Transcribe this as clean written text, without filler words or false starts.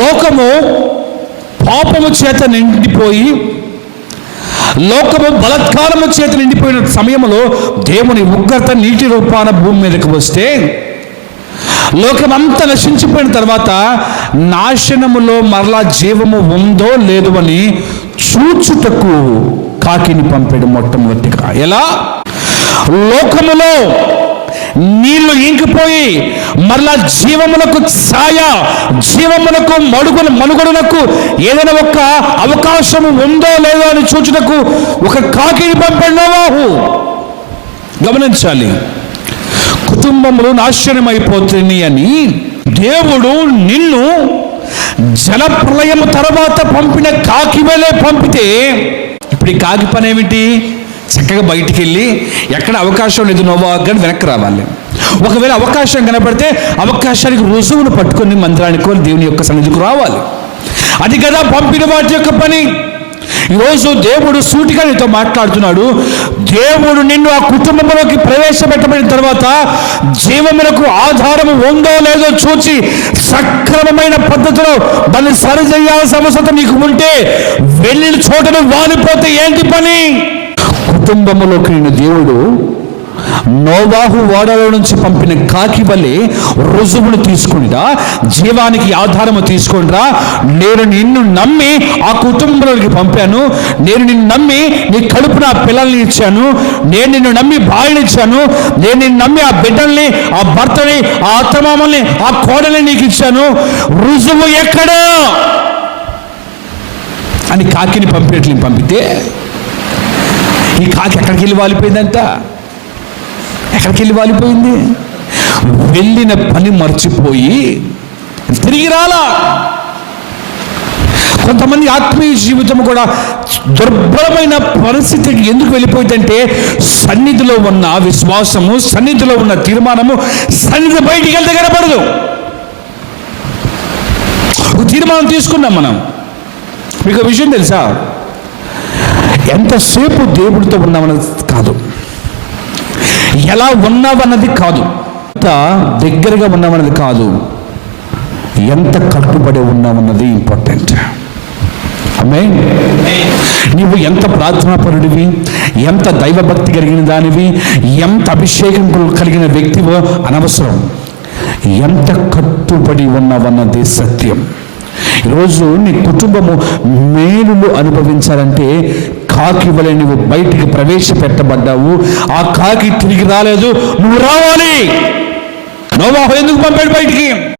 లోకము పాపము చేత నిండిపోయి, లోకము బలత్కారము చేత నిండిపోయిన సమయంలో దేవుని ఉగ్రత నీటి రూపాన భూమి మీదకి వస్తే, లోకమంతా నశించిపోయిన తర్వాత నాశనములో మరలా జీవము ఉందో లేదో అని చూచుటకు కాకిని పంపాడు మొట్టమొదటిగా. ఎలా? లోకములో నీళ్లు ఇంకిపోయి మరలా జీవమునకు జీవమునకు మనుగడనకు ఏదైనా ఒక అవకాశం ఉందో లేదో అని చూచుటకు ఒక కాకిని పంపాడు నోవాహు. గమనించాలి, కుటుంబములు నాశనమైపోతున్నాయి అని దేవుడు నిన్ను జలప్రలయము తర్వాత పంపిన కాకి వలె పంపితే, ఇప్పుడు ఈ కాకి పని ఏమిటి? చక్కగా బయటికి వెళ్ళి ఎక్కడ అవకాశం లేదు నోవాహు గారు వెనక్కి రావాలి. ఒకవేళ అవకాశం కనపడితే అవకాశానికి రుజువును పట్టుకొని మందిరానికి దేవుని యొక్క సన్నిధికి రావాలి. అది కదా పంపిన వాటి యొక్క పని. ఈరోజు దేవుడు సూటిగా నీతో మాట్లాడుతున్నాడు. దేవుడు నిన్ను ఆ కుటుంబంలోకి ప్రవేశపెట్టబడిన తర్వాత జీవములకు ఆధారము ఉందో లేదో చూచి సక్రమమైన పద్ధతిలో దాన్ని సరిచేయాల్సిన అవసరం నీకు ఉంటే, వెళ్ళిన చోటను వాలిపోతే ఏంటి పని? కుటుంబంలోకి నిన్ను దేవుడు నోవాహు ఓడలో నుంచి పంపిన కాకి వలె రుజువును తీసుకునిరా, జీవానికి ఆధారము తీసుకునిరా. నేను నిన్ను నమ్మి ఆ కుటుంబంలోకి పంపాను, నేను నిన్ను నమ్మి నీ కడుపున ఆ పిల్లల్ని ఇచ్చాను, నేను నిన్ను నమ్మి భార్యని ఇచ్చాను, నేను నిన్ను నమ్మి ఆ బిడ్డల్ని, ఆ భర్తని, ఆ అత్తమామల్ని, ఆ కోడల్ని నీకు ఇచ్చాను, రుజువు ఎక్కడా అని కాకిని పంపితే, ఈ కాకి ఎక్కడికి వెళ్ళి వాలిపోయిందంట? ఎక్కడికి వెళ్ళి వాలిపోయింది? వెళ్ళిన పని మర్చిపోయి తిరిగి రాలా. కొంతమంది ఆత్మీయ జీవితం కూడా దుర్బలమైన పరిస్థితికి ఎందుకు వెళ్ళిపోయిందంటే, సన్నిధిలో ఉన్న విశ్వాసము, సన్నిధిలో ఉన్న తీర్మానము సన్నిధి బయటికి వెళ్తే కనపడదు. ఒక తీర్మానం తీసుకున్నాం మనం. మీకు విషయం తెలుసా? ఎంతసేపు దేవుడితో ఉన్నామన్నది కాదు, ఎలా ఉన్నావన్నది కాదు, ఎంత దగ్గరగా ఉన్నామన్నది కాదు, ఎంత కట్టుబడి ఉన్నామన్నది ఇంపార్టెంట్. ఆమేన్. నీవు ఎంత ప్రార్థనాపరుడివి, ఎంత దైవభక్తి కలిగిన దానివి, ఎంత అభిషేకం కలిగిన వ్యక్తివో అనవసరం, ఎంత కట్టుబడి ఉన్నావన్నది సత్యం. ఈరోజు నీ కుటుంబము మేలులు అనుభవించాలంటే కాకి వలె నువ్వు బయటికి ప్రవేశపెట్టబడ్డావు. ఆ కాకి తిరిగి రాలేదు, నువ్వు రావాలి. నోవాహు ఎందుకు పంపాడు బయటికి?